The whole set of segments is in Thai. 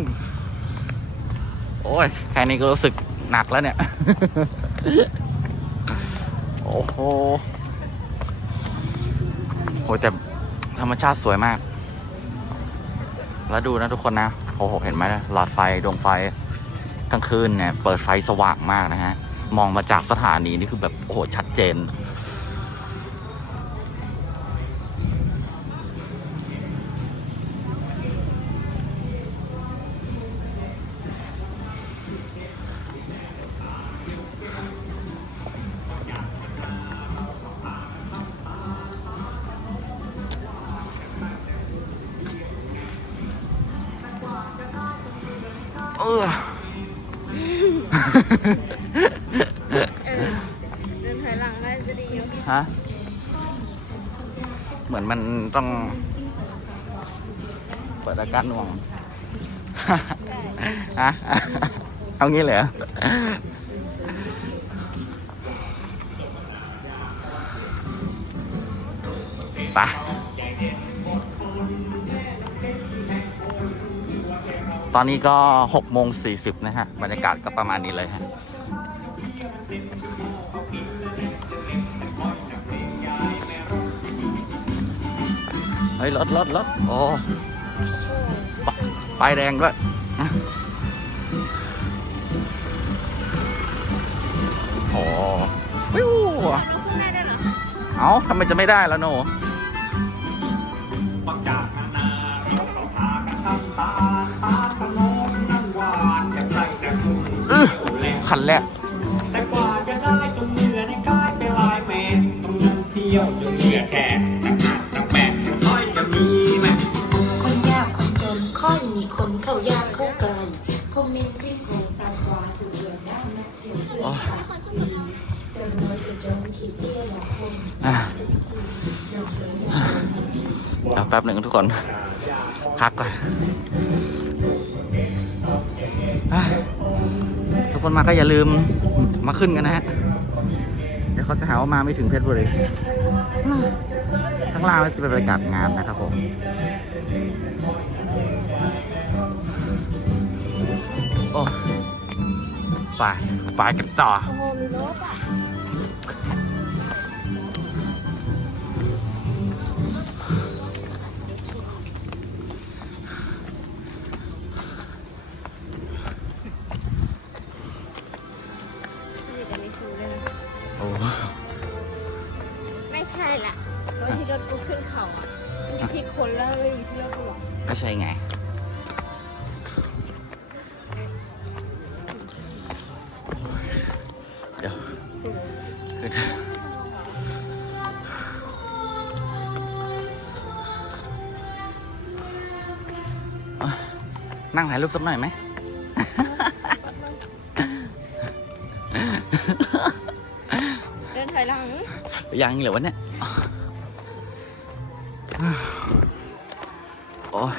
มโอ้ย แค่นี้ก็รู้สึกหนักแล้วเนี่ย โอ้โหโหแต่ธรรมชาติสวยมาก แล้วดูนะทุกคนนะ โอ้โห เห็นไหมนะหลอดไฟ ดวงไฟกลางคืนเนี่ย เปิดไฟสว่างมากนะฮะ มองมาจากสถานีนี่คือแบบ โอ้โห ชัดเจน ฮะ เหมือนมันต้อง เปิดอาการหน่วงฮะเอางี้เลยเหรอไปตอนนี้ก็6โมง40นะฮะ บรรยากาศก็ประมาณนี้เลยฮะ เฮ้ยรถรถรถโอ้ปป้ายแดงด้วยโอ้วิวเราขึ้นได้ด้วยเอเอ้าทำไมจะไม่ได้แล้วโนบางจากนานาเราก็พากันทำตาตาตะโนมน้ำหวานจะใครจะคุณอื้อแหลกคันแรกแต่กว่าจะได้ตรงเนื้อในกลายเป็นลายแมนต้องนั่งเที่ยวจนเหลือแค่ ป๊บหนึ่งทุกคน พักก่อนทุกคนมาก็อย่าลืมมาขึ้นกันนะฮะ เดี๋ยวเขาจะหาว่ามาไม่ถึงเพชรบุรีข้างล่างจะเป็นบรรยากาศงานนะครับผมโอ้ไปไปกันต่อ ไม่ใช่ละรถที่รถกูขึ้นเขาอะมันอยู่ที่คนแล้วเลยอยู่ที่รถกูหรอกก็ใช่ไง เดี๋ยวขึ้นอะนั่งถ่ายรูปสักหน่อยไหม เดินถอยหลัง ยังเหรอวะเนี่ย โอ้ย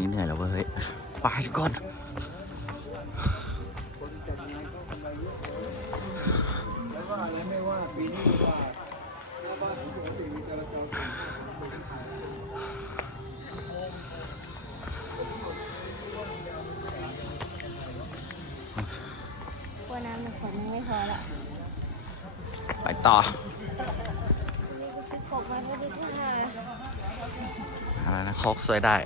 นี้เหนื่อยแล้วเว้ยไปทุกคนกลัวน้ำในขวดมันไม่พอละไปต่อนี่กูซื้อกบมาก็ดีค่ะอะไรนะโคกสวยได้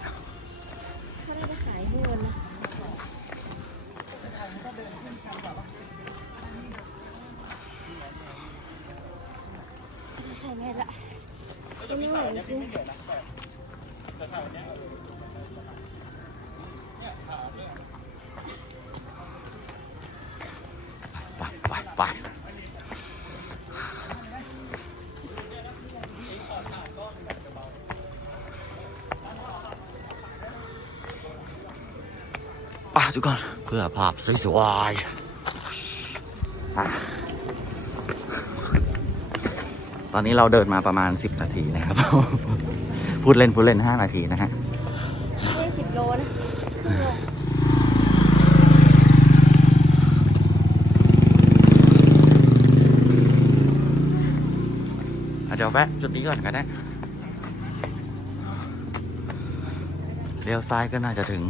จะใส่แม่ละไม่ไหวจริงไปไปไปป่ะทุกคนเพื่อภาพสวยๆอะ ตอนนี้เราเดินมาประมาณ 10 นาทีนะครับ พูดเล่นพูดเล่น 5 นาทีนะฮะยี่สิบโลนะครึ่งโลอะเดี๋ยวแวะจุดนี้ก่อนก็ได้เลี้ยวซ้ายก็น่าจะถึง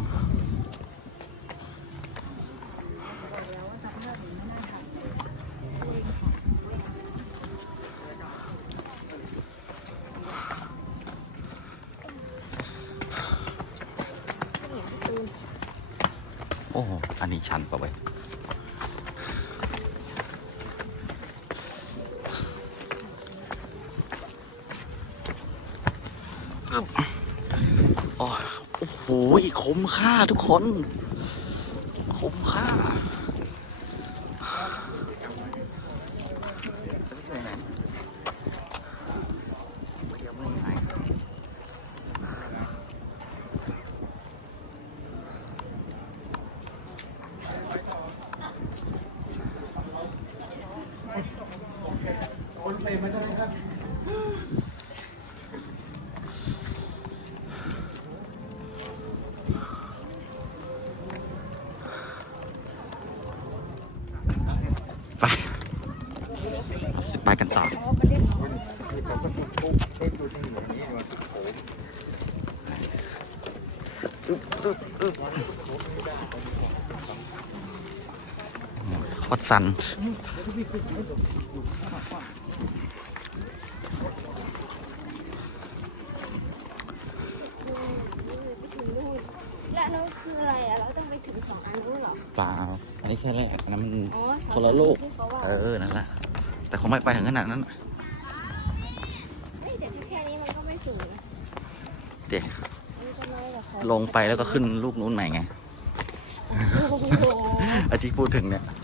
โอ้โหอันนี้ชันปะเว้ย โอ้โหคุ้มค่าทุกคนคุ้มค่า สันและนั่นคืออะไรอะเราต้องไปถึงสองอันนู้นเหรอเปล่าอันนี้แค่แรกอันนั้นมันอ๋อคนละลูกที่เขาว่าเออ นั่นแหละ แต่คงไม่ไปถึงขนาดนั้น เฮ้ยแต่แค่นี้มันก็ไม่สูงนะเดี๋ยวอันนี้ก็น้อยกว่าเขาลงไปแล้วก็ขึ้นลูกนู้นใหม่ไง โอ้โหอาที่พูดถึงเนี่ยบ้า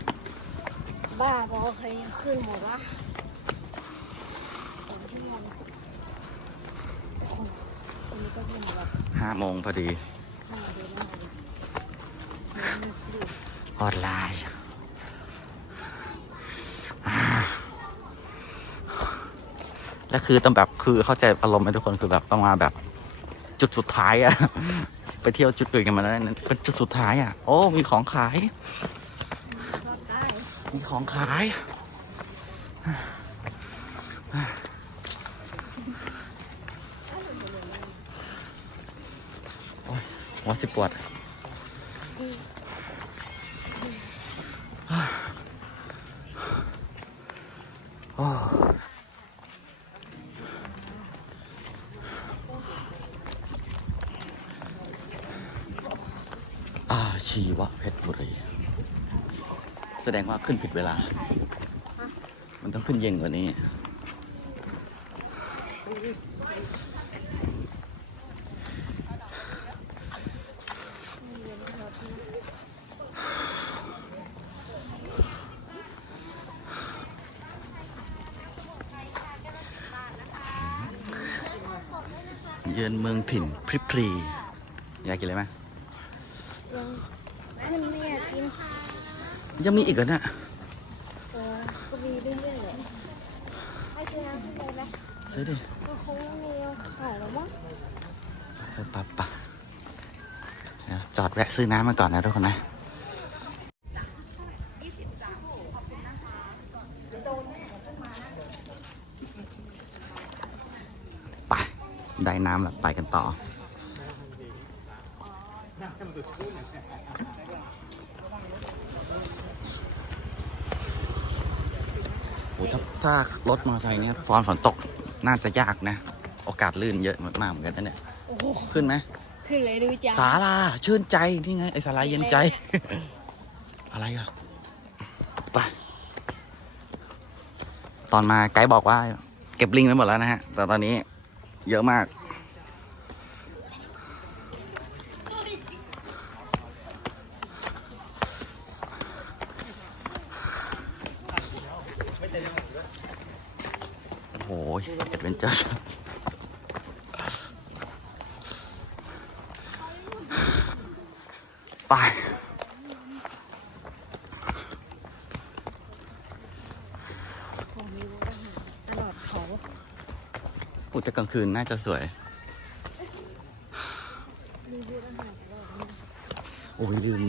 บอ เคยขึ้นหมดวะสองชั่วโมงโอ้โหอันนี้ก็ขึ้นแบบห้าโมงพอดีห้าเดือนแล้วออนไลน์อ่แล้วคือต้องแบบคือเข้าใจอารมณ์ไหมทุกคนคือแบบต้องมาแบบ จุดสุดท้ายอะไปเที่ยวจุดอื่นกันมาแล้วนะเป็นจุดสุดท้ายอะโอ้มีของขาย มีของขายโอ้ยหัวสิบปวดโอ้อาชีวะเพชรบุรี แสดงว่าขึ้นผิดเวลา มันต้องขึ้นเย็นกว่านี้ เยือนเมืองถิ่นพริบพรี อยากกินอะไรไหมยังขึ้นไม่อยากกินยังมีอีกเหรอเนี่ยเออก็มีเรื่อยๆแหละให้ซื้อน้ำขึ้นไปไหมซื้อดิมันคงไม่มีขายแล้วมั้งเออปะปะเดี๋ยวจอดแวะซื้อน้ำมาก่อนนะทุกคนนะ ไป ได้น้ำแล้วไปกันต่อ โอ้ถ้าถ้ารถมอเตอร์ไซค์เนี่ยฟอนฝนตกน่าจะยากนะ โอกาสลื่นเยอะมากๆเหมือนกันนะเนี่ย โอ้โหขึ้นไหม ขึ้นเลยดูจ้าสาลาชื่นใจ นี่ไง ไอสาลาเย็นใจ อะไรอะไปตอนมาไกด์บอกว่า เก็บลิงไปหมดแล้วนะฮะ แต่ตอนนี้เยอะมาก โอ้โหเอ็ดเวนเจอร์ ไปผมมีรู้ว่าตลอดเขาแต่กลางคืนน่าจะสวยโอ้ยลืม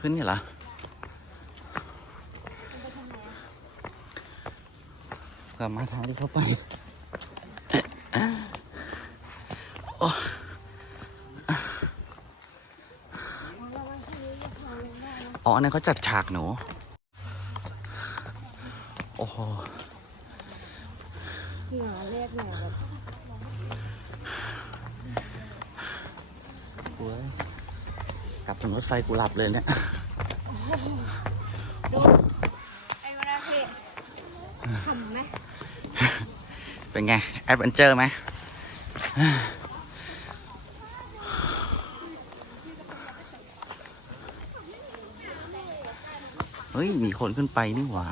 ขึ้นนี่เหรอกลับมาทางที่เขาไปโอ้อ๋ออันนั้นเขาจัดฉากหนู โอ้โหเหงื่อเรียกหน่อยแบบเว้ย กลับถึงรถไฟกูหลับเลยเนี่ยไอ้เวลาเพทำไหมเป็นไง แอดเวนเจอร์ไหมเฮ้ย มีคนขึ้นไปนี่หว่า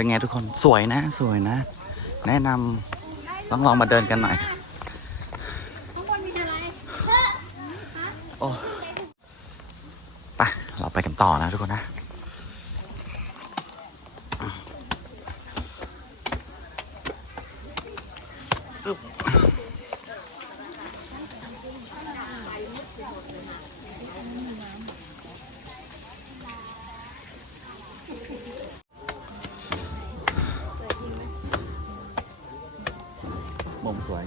เป็นไงทุกคนสวยนะ สวยนะ แนะนำต้องลองมาเดินกันหน่อยข้างบนมีอะไรโอ้ไปเราไปกันต่อนะทุกคนนะ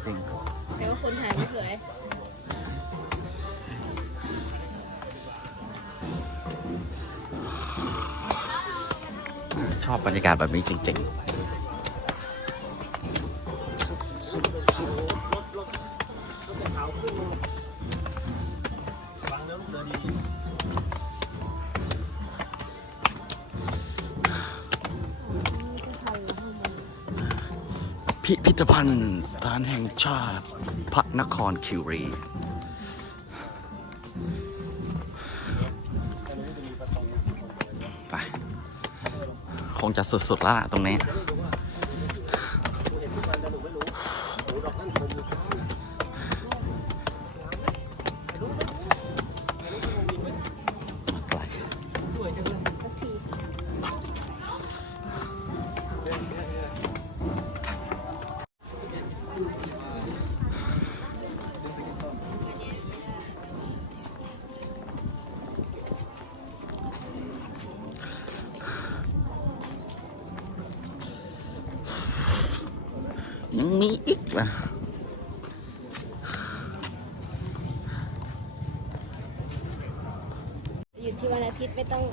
จริงแต่ว่าคนถ่ายไม่สวย ชอบบรรยากาศแบบนี้จริง ๆ พิพิธภัณฑ์สถานแห่งชาติพระนครคิรี ไป คงจะสุดๆแล้วล่ะตรงนี้ นะหยุดที่วันอาทิตย์ไม่ต้อง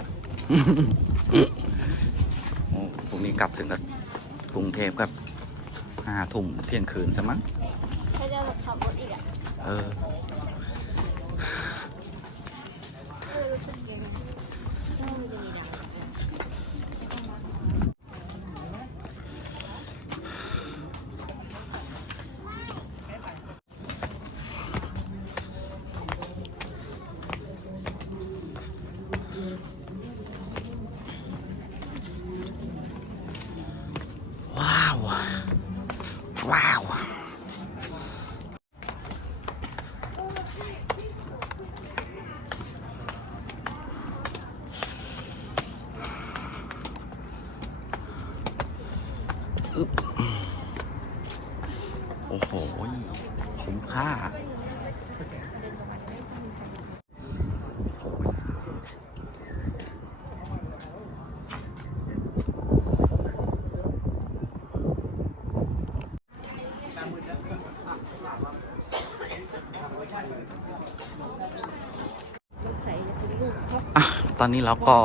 โอ้พรุ่งนี้กลับถึงกับกรุงเทพกับห้าทุ่มเที่ยงคืนซะมั้งถ้าจะขับรถอีกอะ เออเอ คุ้มค่าลูกใสจะเป็นลูกฮอสอะ ตอนนี้เราก็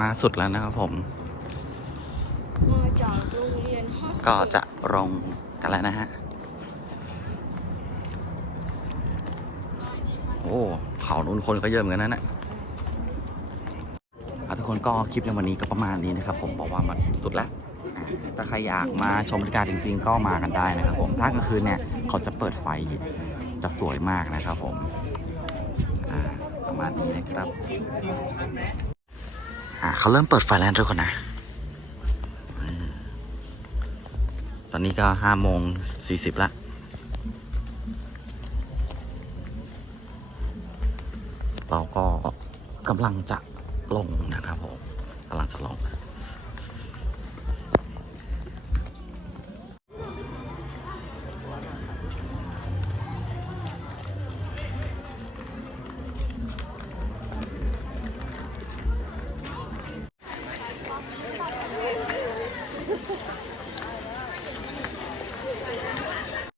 มาสุดแล้วนะครับผมมาจากโรงเรียนฮอสก็จะลงกันแล้วนะฮะ โอ้เขานู้นคนก็เยอะเหมือนกันนั่นแหละทุกคนก็คลิปในวันนี้ก็ประมาณนี้นะครับ ผมบอกว่ามันสุดแล้วถ้าใครอยากมาชมบรรยากาศจริง ๆ ก็มากันได้นะครับ ผมถ้ากลางคืนเนี่ยเขาจะเปิดไฟจะสวยมากนะครับ ผมประมาณนี้นะครับเขาเริ่มเปิดไฟแล้วทุกคนนะ ตอนนี้ก็ห้าโมงสี่สิบแล้ว เราก็กำลังจะลงนะครับผมกำลังจะลง